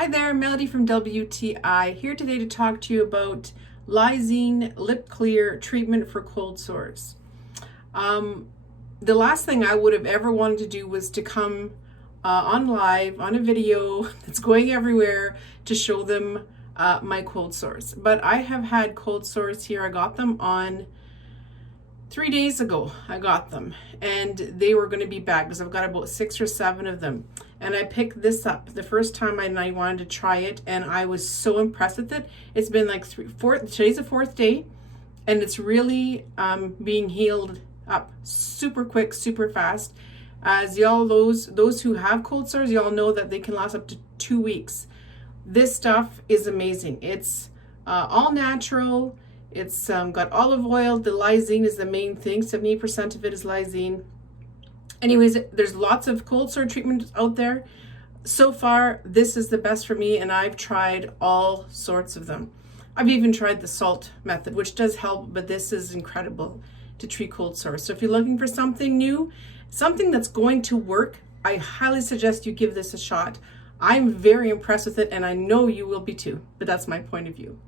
Hi there, Melody from WTI here today to talk to you about Lysine Lip Clear Treatment for Cold Sores. The last thing I would have ever wanted to do was to come on live on a video that's going everywhere to show them my cold sores. But I have had cold sores here. I got them on 3 days ago. I got them and they were going to be bad because I've got about 6 or 7 of them. And I picked this up the first time and I wanted to try it, and I was so impressed with it. It's been like today's the 4th day, and it's really being healed up super quick, super fast. As y'all, those who have cold sores, y'all know that they can last up to 2 weeks. This stuff is amazing. It's all natural. It's got olive oil. The lysine is the main thing. 70% of it is lysine. Anyways, there's lots of cold sore treatments out there. So far, this is the best for me, and I've tried all sorts of them. I've even tried the salt method, which does help, but this is incredible to treat cold sores. So if you're looking for something new, something that's going to work, I highly suggest you give this a shot. I'm very impressed with it, and I know you will be too, but that's my point of view.